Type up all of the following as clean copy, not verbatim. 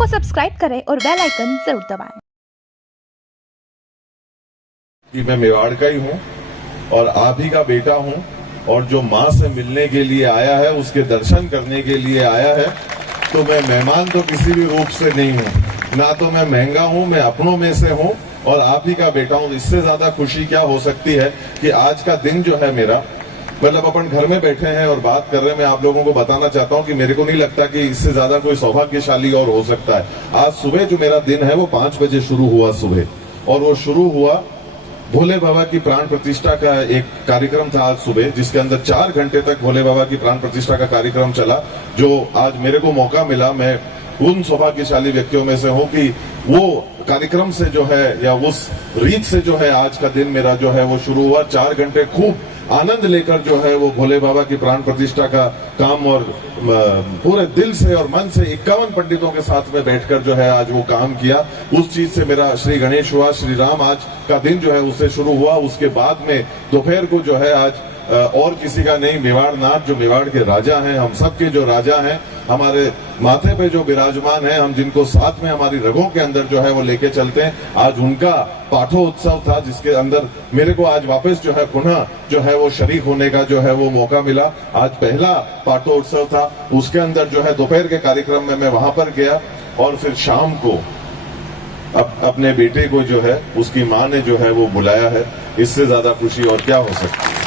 को सब्सक्राइब करें और बेल आइकन जरूर दबाएं। कि मैं मेवाड़ का ही हूँ और आप ही का बेटा हूँ और जो माँ से मिलने के लिए आया है, उसके दर्शन करने के लिए आया है, तो मैं मेहमान तो किसी भी रूप से नहीं हूँ, ना तो मैं महंगा हूँ, मैं अपनों में से हूँ और आप ही का बेटा हूँ। इससे ज्यादा खुशी क्या हो सकती है कि आज का दिन जो है मेरा, मतलब अपन घर में बैठे हैं और बात कर रहे हैं, मैं आप लोगों को बताना चाहता हूँ कि मेरे को नहीं लगता कि इससे ज्यादा कोई सौभाग्यशाली और हो सकता है। आज सुबह जो मेरा दिन है वो 5 बजे शुरू हुआ सुबह, और वो शुरू हुआ भोले बाबा की प्राण प्रतिष्ठा का एक कार्यक्रम था आज सुबह, जिसके अंदर 4 घंटे तक भोले बाबा की प्राण प्रतिष्ठा का कार्यक्रम चला। जो आज मेरे को मौका मिला, मैं उन सौभाग्यशाली व्यक्तियों में से हूँ कि वो कार्यक्रम से जो है या उस रीत से जो है आज का दिन मेरा जो है वो शुरू हुआ। 4 घंटे खूब आनंद लेकर जो है वो भोले बाबा की प्राण प्रतिष्ठा का काम और पूरे दिल से और मन से 51 पंडितों के साथ में बैठकर जो है आज वो काम किया। उस चीज से मेरा श्री गणेश हुआ, श्री राम आज का दिन जो है उससे शुरू हुआ। उसके बाद में दोपहर को जो है आज और किसी का नहीं, मेवाड़ नाथ जो मेवाड़ के राजा हैं, हम सबके जो राजा हैं, हमारे माथे पे जो विराजमान है, हम जिनको साथ में हमारी रगों के अंदर जो है वो लेके चलते हैं, आज उनका पाठोत्सव था, जिसके अंदर मेरे को आज वापस जो है पुनः जो है वो शरीक होने का जो है वो मौका मिला। आज पहला पाठोत्सव था, उसके अंदर जो है दोपहर के कार्यक्रम में मैं वहां पर गया और फिर शाम को अपने बेटे को जो है उसकी माँ ने जो है वो बुलाया है। इससे ज्यादा खुशी और क्या हो सकती है।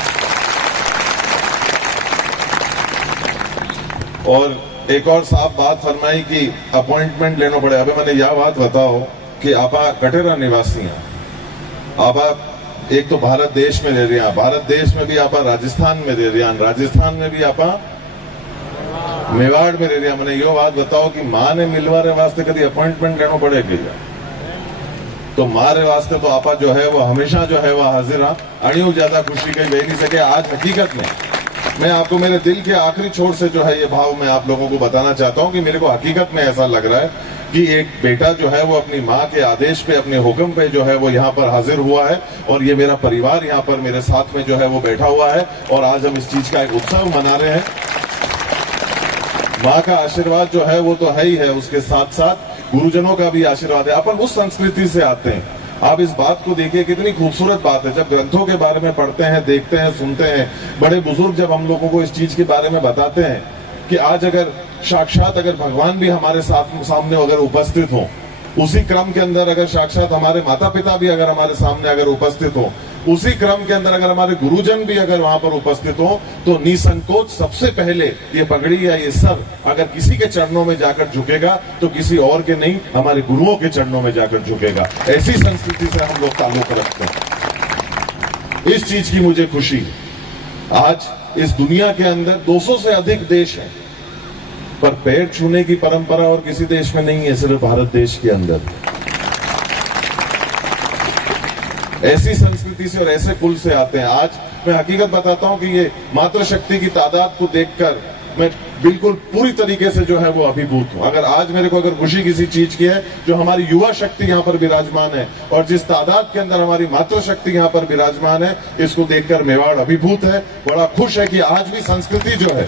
और एक और साफ बात फरमाई कि अपॉइंटमेंट लेना पड़े। अभी मैंने यह बात बताओ कि आप कटेरा निवासी हैं, आप एक तो भारत देश में रह रही हैं, भारत देश में भी आप राजस्थान में रह रही हैं, राजस्थान में भी आप मेवाड़ में रह रही हैं। मैंने यो बात बताओ कि माँ ने मिलवारे वास्ते कभी अपॉइंटमेंट लेना पड़ेगा, तो मारे वास्ते तो आप जो है वो हमेशा जो है वो हाजिर हाँ। अणियों ज्यादा खुशी कहीं रह नहीं सके। आज हकीकत में मैं आपको मेरे दिल के आखिरी छोर से जो है ये भाव मैं आप लोगों को बताना चाहता हूं कि मेरे को हकीकत में ऐसा लग रहा है कि एक बेटा जो है वो अपनी माँ के आदेश पे, अपने हुक्म पे जो है वो यहाँ पर हाजिर हुआ है और ये मेरा परिवार यहाँ पर मेरे साथ में जो है वो बैठा हुआ है और आज हम इस चीज का एक उत्सव मना रहे हैं। माँ का आशीर्वाद जो है वो तो है ही है, उसके साथ साथ गुरुजनों का भी आशीर्वाद है। अपन उस संस्कृति से आते हैं। आप इस बात को देखिए, कितनी खूबसूरत बात है। जब ग्रंथों के बारे में पढ़ते हैं, देखते हैं, सुनते हैं, बड़े बुजुर्ग जब हम लोगों को इस चीज के बारे में बताते हैं कि आज अगर साक्षात अगर भगवान भी हमारे सामने अगर उपस्थित हो, उसी क्रम के अंदर अगर साक्षात हमारे माता पिता भी अगर हमारे सामने अगर उपस्थित हो, उसी क्रम के अंदर अगर हमारे गुरुजन भी अगर वहां पर उपस्थित हो, तो निसंकोच सबसे पहले ये पगड़ी या ये सर अगर किसी के चरणों में जाकर झुकेगा तो किसी और के नहीं, हमारे गुरुओं के चरणों में जाकर झुकेगा। ऐसी संस्कृति से हम लोग ताल्लुक रखते हैं। इस चीज की मुझे खुशी। आज इस दुनिया के अंदर 200 से अधिक देश हैं, पर पैर छूने की परंपरा और किसी देश में नहीं है, सिर्फ भारत देश के अंदर। ऐसी संस्कृति से और ऐसे कुल से आते हैं। आज मैं हकीकत बताता हूं कि ये मातृशक्ति की तादाद को देखकर मैं बिल्कुल पूरी तरीके से जो है वो अभिभूत हूं। अगर आज मेरे को अगर खुशी किसी चीज की है, जो हमारी युवा शक्ति यहाँ पर विराजमान है और जिस तादाद के अंदर हमारी मातृशक्ति यहाँ पर विराजमान है, इसको देखकर मेवाड़ अभिभूत है, बड़ा खुश है कि आज भी संस्कृति जो है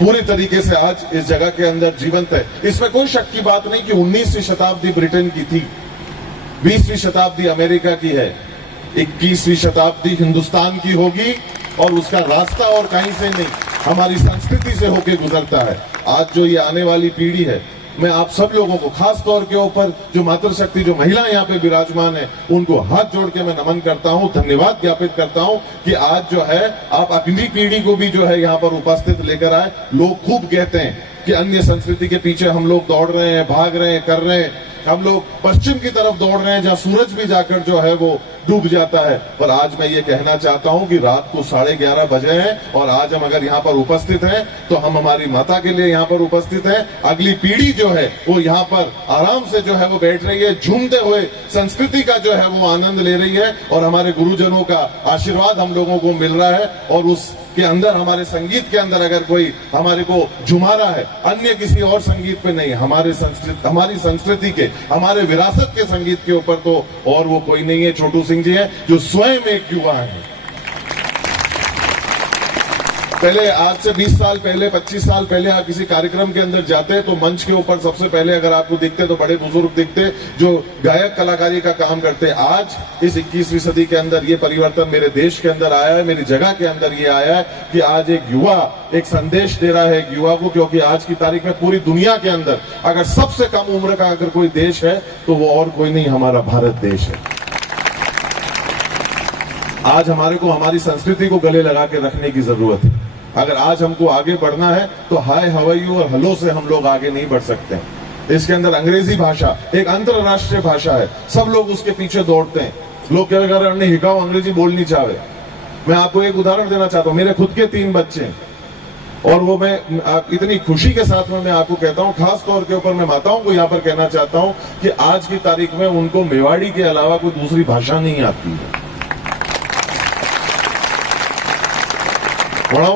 पूरी तरीके से आज इस जगह के अंदर जीवंत है। इसमें कोई शक की बात नहीं कि 19वीं शताब्दी ब्रिटेन की थी, 20वीं शताब्दी अमेरिका की है, 21वीं शताब्दी हिंदुस्तान की होगी और उसका रास्ता और कहीं से नहीं, हमारी संस्कृति से होकर गुजरता है। आज जो ये आने वाली पीढ़ी है, मैं आप सब लोगों को खास तौर के ऊपर जो मातृशक्ति जो महिलाएं यहाँ पे विराजमान है, उनको हाथ जोड़ के मैं नमन करता हूँ, धन्यवाद ज्ञापित करता हूँ कि आज जो है आप अगली पीढ़ी को भी जो है यहाँ पर उपस्थित लेकर आए। लोग खूब कहते हैं कि अन्य संस्कृति के पीछे हम लोग दौड़ रहे हैं, भाग रहे हैं, कर रहे हैं, हम लोग पश्चिम की तरफ दौड़ रहे हैं जहाँ सूरज भी जाकर जो है वो डूब जाता है। पर आज मैं ये कहना चाहता हूं कि रात को 11:30 बजे हैं और आज हम अगर यहाँ पर उपस्थित हैं तो हम हमारी माता के लिए यहाँ पर उपस्थित हैं। अगली पीढ़ी जो है वो यहाँ पर आराम से जो है वो बैठ रही है, झूमते हुए संस्कृति का जो है वो आनंद ले रही है और हमारे गुरुजनों का आशीर्वाद हम लोगों को मिल रहा है। और उस के अंदर हमारे संगीत के अंदर अगर कोई हमारे को झुमा रहा है, अन्य किसी और संगीत पे नहीं, हमारी संस्कृति के, हमारे विरासत के संगीत के ऊपर तो और वो कोई नहीं है, छोटू सिंह जी हैं जो स्वयं एक युवा है। पहले आज से 20 साल पहले, 25 साल पहले आप किसी कार्यक्रम के अंदर जाते तो मंच के ऊपर सबसे पहले अगर आपको दिखते तो बड़े बुजुर्ग दिखते जो गायक कलाकारी का काम करते। आज इस 21वीं सदी के अंदर ये परिवर्तन मेरे देश के अंदर आया है, मेरी जगह के अंदर ये आया है कि आज एक युवा एक संदेश दे रहा है एक युवा को, क्योंकि आज की तारीख में पूरी दुनिया के अंदर अगर सबसे कम उम्र का अगर कोई देश है तो वो और कोई नहीं, हमारा भारत देश है। आज हमारे को हमारी संस्कृति को गले लगा के रखने की जरूरत है। अगर आज हमको आगे बढ़ना है तो हाय हवाई और हलो से हम लोग आगे नहीं बढ़ सकते। इसके अंदर अंग्रेजी भाषा एक अंतरराष्ट्रीय भाषा है, सब लोग उसके पीछे दौड़ते हैं। लोग क्या कर रहे हैं, हिकाओ अंग्रेजी बोलनी चाहे। मैं आपको एक उदाहरण देना चाहता हूं। मेरे खुद के 3 बच्चे हैं और वो मैं इतनी खुशी के साथ में मैं आपको कहता हूं, खास तौर के ऊपर मैं माताओं को यहाँ पर कहना चाहता हूं कि आज की तारीख में उनको मेवाड़ी के अलावा कोई दूसरी भाषा नहीं आती है।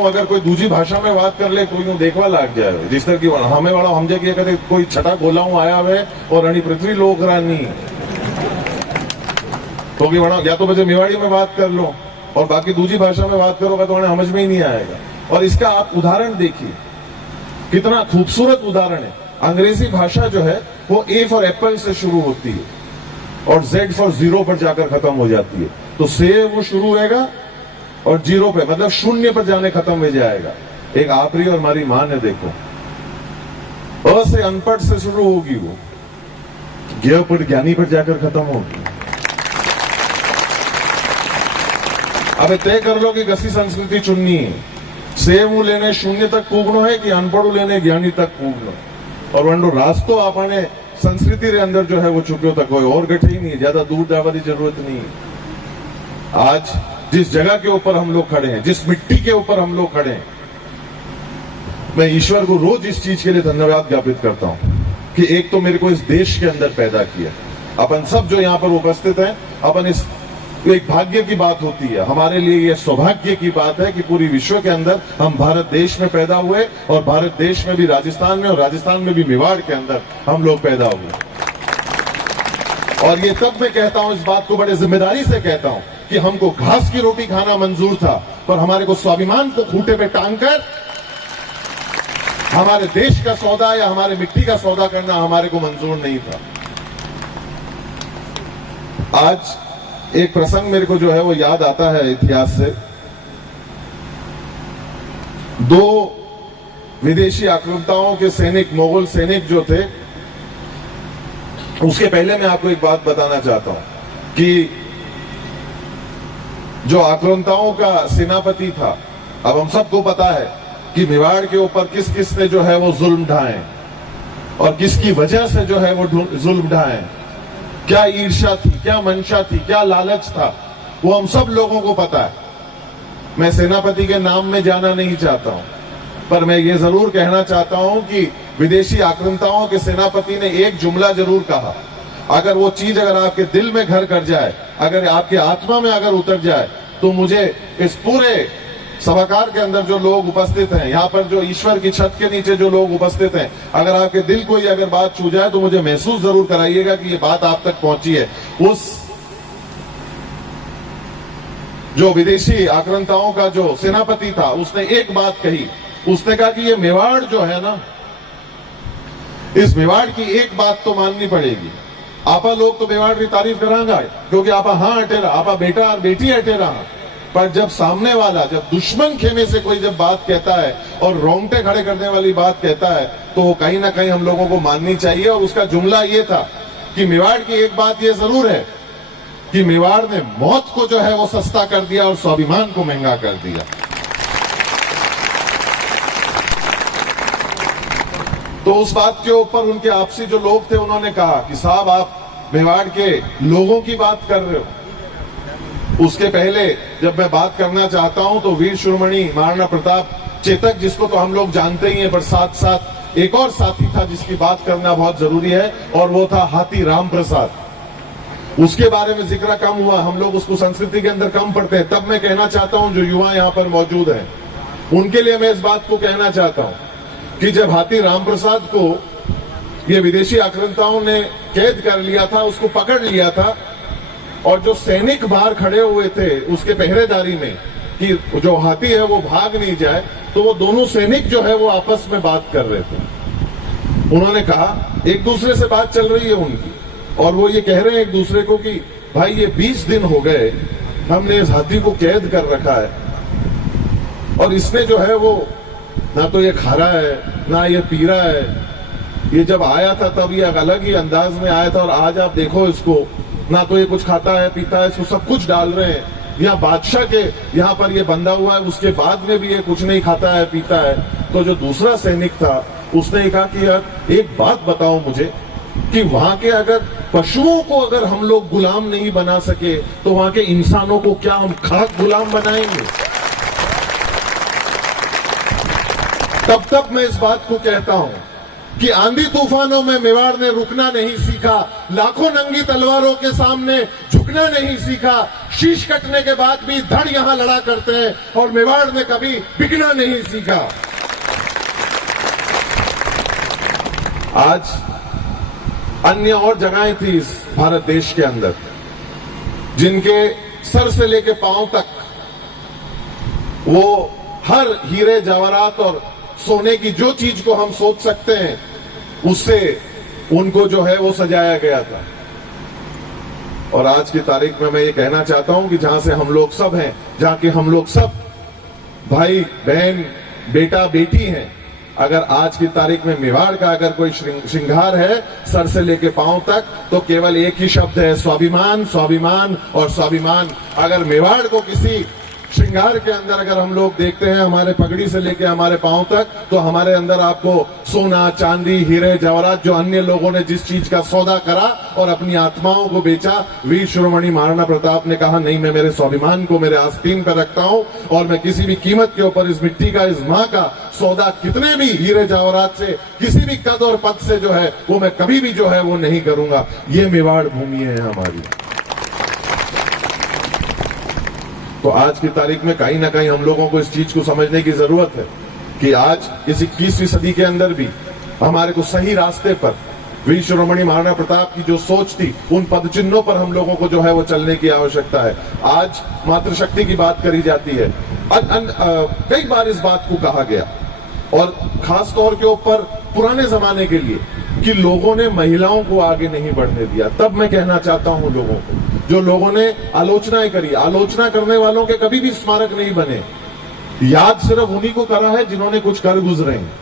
अगर कोई दूसरी भाषा में बात कर ले कोई देखवा लाग जाए, जिस तरह की हमें वाला हम जगह कहते कोई छठा गोला आया हुए और अणी पृथ्वी लोक रानी तो भी बड़ा, या तो मुझे मेवाड़ी में बात कर लो और बाकी दूसरी भाषा में बात करोगे तो उन्हें समझ में ही नहीं आएगा। और इसका आप उदाहरण देखिए, कितना खूबसूरत उदाहरण है। अंग्रेजी भाषा जो है वो ए फॉर एप्पल से शुरू होती है और जेड फॉर जीरो पर जाकर खत्म हो जाती है। तो से वो शुरू होगा और जीरो पे मतलब शून्य पर जाने खत्म हो जाएगा। एक आपरी और हमारी मां ने देखो, अ से अनपढ़ से शुरू होगी, वो ज्ञ पर ज्ञानी पर जाकर खत्म होगी। अब तय कर लो कि गसी संस्कृति चुननी है, सेव लेने शून्य तक पूगनो है कि अनपढ़ लेने ज्ञानी तक पूगनो। और वंडो रास्तो आपने संस्कृति रे अंदर जो है वो चुक्यो तक कोई और गठे ही नहीं, ज्यादा दूर जाने की जरूरत नहीं है। आज जिस जगह के ऊपर हम लोग खड़े हैं, जिस मिट्टी के ऊपर हम लोग खड़े हैं, मैं ईश्वर को रोज इस चीज के लिए धन्यवाद ज्ञापित करता हूं कि एक तो मेरे को इस देश के अंदर पैदा किया। अपन सब जो यहां पर उपस्थित हैं, अपन इस एक भाग्य की बात होती है, हमारे लिए यह सौभाग्य की बात है कि पूरी विश्व के अंदर हम भारत देश में पैदा हुए और भारत देश में भी राजस्थान में और राजस्थान में भी मेवाड़ के अंदर हम लोग पैदा हुए। और ये तब मैं कहता हूं, इस बात को बड़े जिम्मेदारी से कहता हूं कि हमको घास की रोटी खाना मंजूर था, पर हमारे को स्वाभिमान को खूंटे पे टांगकर हमारे देश का सौदा या हमारे मिट्टी का सौदा करना हमारे को मंजूर नहीं था। आज एक प्रसंग मेरे को जो है वो याद आता है इतिहास से। 2 विदेशी आक्रांताओं के सैनिक, मुगल सैनिक जो थे, उसके पहले मैं आपको एक बात बताना चाहता हूं कि जो आक्रांताओं का सेनापति था, अब हम सबको पता है कि मेवाड़ के ऊपर किस किस ने जो है वो जुल्म ढाए और किसकी वजह से जो है वो जुल्म ढाए, क्या ईर्ष्या थी, क्या मंशा थी, क्या लालच था, वो हम सब लोगों को पता है। मैं सेनापति के नाम में जाना नहीं चाहता हूं, पर मैं ये जरूर कहना चाहता हूं कि विदेशी आक्रांताओं के सेनापति ने एक जुमला जरूर कहा। अगर वो चीज अगर आपके दिल में घर कर जाए, अगर आपके आत्मा में अगर उतर जाए, तो मुझे इस पूरे सभागार के अंदर जो लोग उपस्थित हैं, यहाँ पर जो ईश्वर की छत के नीचे जो लोग उपस्थित हैं, अगर आपके दिल को ये अगर बात छू जाए तो मुझे महसूस जरूर कराइएगा कि ये बात आप तक पहुंची है। उस जो विदेशी आक्रांताओं का जो सेनापति था, उसने एक बात कही, उसने कहा कि ये मेवाड़ जो है ना, इस मेवाड़ की एक बात तो माननी पड़ेगी। आपा लोग तो मेवाड़ की तारीफ करांगा क्योंकि आपा हाँ अटेरा, आपा बेटा और बेटी अटेरा, पर जब सामने वाला, जब दुश्मन खेमे से कोई जब बात कहता है और रोंगटे खड़े करने वाली बात कहता है, तो वो कहीं ना कहीं हम लोगों को माननी चाहिए। और उसका जुमला ये था कि मेवाड़ की एक बात ये जरूर है कि मेवाड़ ने मौत को जो है वो सस्ता कर दिया और स्वाभिमान को महंगा कर दिया। तो उस बात के ऊपर उनके आपसी जो लोग थे, उन्होंने कहा कि साहब आप मेवाड़ के लोगों की बात कर रहे हो। उसके पहले जब मैं बात करना चाहता हूं तो वीर शिरोमणि महाराणा प्रताप चेतक, जिसको तो हम लोग जानते ही हैं, पर साथ साथ एक और साथी था जिसकी बात करना बहुत जरूरी है, और वो था हाथी राम प्रसाद। उसके बारे में जिक्र कम हुआ, हम लोग उसको संस्कृति के अंदर कम पढ़ते हैं। तब मैं कहना चाहता हूं जो युवा यहाँ पर मौजूद हैं, उनके लिए मैं इस बात को कहना चाहता हूं कि जब हाथी राम प्रसाद को ये विदेशी आक्रांताओं ने कैद कर लिया था, उसको पकड़ लिया था, और जो सैनिक बाहर खड़े हुए थे उसके पहरेदारी में, कि जो हाथी है वो भाग नहीं जाए, तो वो दोनों सैनिक जो है वो आपस में बात कर रहे थे। उन्होंने कहा, एक दूसरे से बात चल रही है उनकी, और वो ये कह रहे हैं एक दूसरे को कि भाई ये 20 दिन हो गए हमने इस हाथी को कैद कर रखा है, और इसने जो है वो ना तो ये खा रहा है ना ये पी रहा है। ये जब आया था तब ये अलग ही अंदाज में आया था, और आज आप देखो इसको, ना तो ये कुछ खाता है पीता है, इसको सब कुछ डाल रहे हैं। यहाँ बादशाह के यहाँ पर ये बंधा हुआ है, उसके बाद में भी ये कुछ नहीं खाता है पीता है। तो जो दूसरा सैनिक था उसने कहा कि यार एक बात बताओ मुझे कि वहां के अगर पशुओं को अगर हम लोग गुलाम नहीं बना सके तो वहां के इंसानों को क्या हम खाक गुलाम बनाएंगे? तब तक मैं इस बात को कहता हूं कि आंधी तूफानों में मेवाड़ ने रुकना नहीं सीखा, लाखों नंगी तलवारों के सामने झुकना नहीं सीखा, शीश कटने के बाद भी धड़ यहां लड़ा करते हैं, और मेवाड़ ने कभी बिकना नहीं सीखा। आज अन्य और जगहें थी इस भारत देश के अंदर जिनके सर से लेके पांव तक वो हर हीरे जवाहरात और सोने की जो चीज को हम सोच सकते हैं उससे उनको जो है वो सजाया गया था। और आज की तारीख में मैं ये कहना चाहता हूं कि जहां से हम लोग सब हैं, जहां के हम लोग सब भाई बहन बेटा बेटी हैं, अगर आज की तारीख में मेवाड़ का अगर कोई श्रृंगार है सर से लेके पांव तक, तो केवल एक ही शब्द है, स्वाभिमान, स्वाभिमान और स्वाभिमान। अगर मेवाड़ को किसी श्रृंगार के अंदर अगर हम लोग देखते हैं, हमारे पगड़ी से लेके हमारे पांव तक, तो हमारे अंदर आपको सोना चांदी हीरे जवाहरात जो अन्य लोगों ने जिस चीज का सौदा करा और अपनी आत्माओं को बेचा, वीर शिरोमणि महाराणा प्रताप ने कहा नहीं, मैं मेरे स्वाभिमान को मेरे आस्तीन पर रखता हूं, और मैं किसी भी कीमत के ऊपर इस मिट्टी का, इस मां का सौदा कितने भी हीरे जवाहरात से, किसी भी कद और पद से जो है वो मैं कभी भी जो है वो नहीं करूंगा। ये मेवाड़ भूमि है हमारी। तो आज की तारीख में कहीं ना कहीं हम लोगों को इस चीज को समझने की जरूरत है कि आज इस 21वीं सदी के अंदर भी हमारे को सही रास्ते पर वीर शिरोमणि महाराणा प्रताप की जो सोच थी, उन पद चिन्हों पर हम लोगों को जो है वो चलने की आवश्यकता है। आज मातृशक्ति की बात करी जाती है, कई बार इस बात को कहा गया, और खास तौर के ऊपर पुराने जमाने के लिए, कि लोगों ने महिलाओं को आगे नहीं बढ़ने दिया। तब मैं कहना चाहता हूं लोगों को, जो लोगों ने आलोचनाएं करी, आलोचना करने वालों के कभी भी स्मारक नहीं बने, याद सिर्फ उन्हीं को करा है जिन्होंने कुछ कर गुजरे हैं।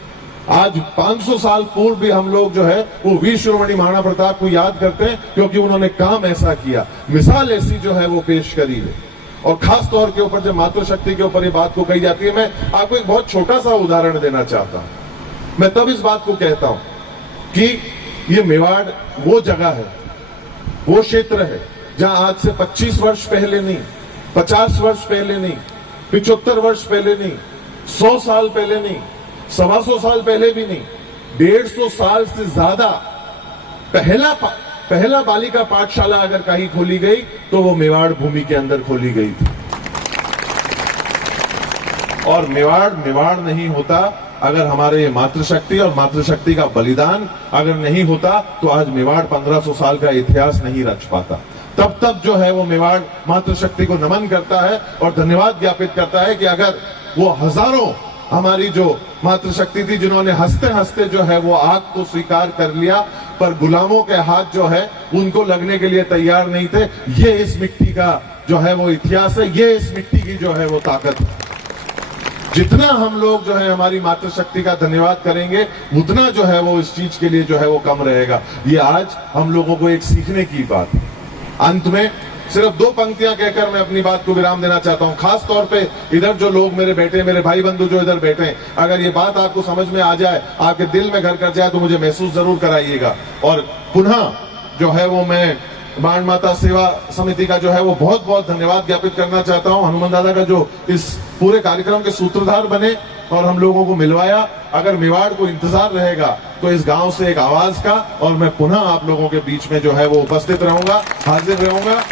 आज 500 साल पूर्व भी हम लोग जो है वो वीर शिरोमणि महाराणा प्रताप को याद करते हैं, क्योंकि उन्होंने काम ऐसा किया, मिसाल ऐसी जो है वो पेश करी है। और खास तौर के ऊपर जब मातृशक्ति के ऊपर ये बात को कही जाती है, मैं आपको एक बहुत छोटा सा उदाहरण देना चाहता हूं। मैं तब इस बात को कहता हूं कि ये मेवाड़ वो जगह है, वो क्षेत्र है जहां आज से 25 वर्ष पहले नहीं, 50 वर्ष पहले नहीं, 75 वर्ष पहले नहीं, 100 साल पहले नहीं, 125 साल पहले भी नहीं, 150 साल से ज्यादा पहला बालिका पाठशाला अगर कहीं खोली गई तो वो मेवाड़ भूमि के अंदर खोली गई थी। और मेवाड़ नहीं होता अगर हमारे मातृशक्ति और मातृशक्ति का बलिदान अगर नहीं होता, तो आज मेवाड़ 1500 साल का इतिहास नहीं रच पाता। तब जो है वो मेवाड़ मातृशक्ति को नमन करता है और धन्यवाद ज्ञापित करता है कि अगर वो हजारों हमारी जो मातृशक्ति थी जिन्होंने हंसते हंसते जो है वो आग को स्वीकार कर लिया, पर गुलामों के हाथ जो है उनको लगने के लिए तैयार नहीं थे। ये इस मिट्टी का जो है वो इतिहास है, ये इस मिट्टी की जो है वो ताकत है। जितना हम लोग जो है हमारी मातृशक्ति का धन्यवाद करेंगे, उतना जो है वो इस चीज के लिए जो है वो कम रहेगा। ये आज हम लोगों को एक सीखने की बात है। अंत में सिर्फ 2 पंक्तियां कहकर मैं अपनी बात को विराम देना चाहता हूं। खास तौर पे इधर जो लोग मेरे बैठे, मेरे भाई बंधु जो इधर बैठे हैं, अगर ये बात आपको समझ में आ जाए, आपके दिल में घर कर जाए, तो मुझे महसूस जरूर कराइएगा। और पुनः जो है वो मैं बाण माता सेवा समिति का जो है वो बहुत बहुत धन्यवाद ज्ञापित करना चाहता हूं। हनुमान दादा का जो इस पूरे कार्यक्रम के सूत्रधार बने और हम लोगों को मिलवाया। अगर मेवाड़ को इंतजार रहेगा तो इस गांव से एक आवाज का, और मैं पुनः आप लोगों के बीच में जो है वो उपस्थित रहूंगा, हाजिर रहूंगा।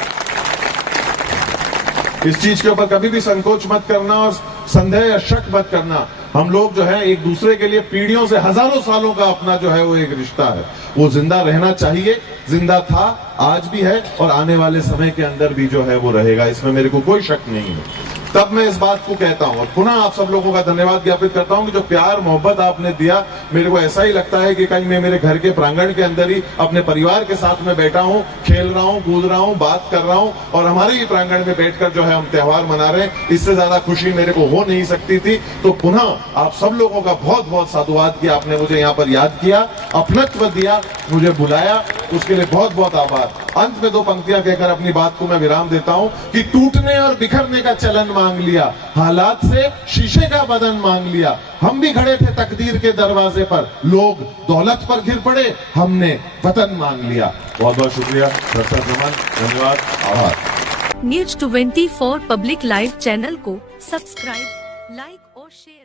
इस चीज के ऊपर कभी भी संकोच मत करना और संदेह या शक मत करना। हम लोग जो है एक दूसरे के लिए पीढ़ियों से, हजारों सालों का अपना जो है वो एक रिश्ता है, वो जिंदा रहना चाहिए। जिंदा था, आज भी है और आने वाले समय के अंदर भी जो है वो रहेगा, इसमें मेरे को कोई शक नहीं है। तब मैं इस बात को कहता हूं और पुनः आप सब लोगों का धन्यवाद ज्ञापित करता हूं कि जो प्यार मोहब्बत आपने दिया, मेरे को ऐसा ही लगता है कि कहीं मैं मेरे घर के प्रांगण के अंदर ही अपने परिवार के साथ में बैठा हूं, खेल रहा हूं, कूद रहा हूं, बात कर रहा हूं और हमारे ही प्रांगण में बैठकर जो है हम त्योहार मना रहे हैं। इससे ज्यादा खुशी मेरे को हो नहीं सकती थी। तो पुनः आप सब लोगों का बहुत बहुत साधुवाद किया, आपने मुझे यहाँ पर याद किया, अपनत्व दिया, मुझे बुलाया, उसके लिए बहुत बहुत आभार। अंत में दो पंक्तियां कहकर अपनी बात को मैं विराम देता हूं कि टूटने और बिखरने का चलन मांग लिया, हालात से शीशे का बदन मांग लिया, हम भी खड़े थे तकदीर के दरवाजे पर, लोग दौलत पर घिर पड़े, हमने वतन मांग लिया। बहुत बहुत शुक्रिया, नमन, धन्यवाद, आभार। News 24 पब्लिक लाइव चैनल को सब्सक्राइब, लाइक और शेयर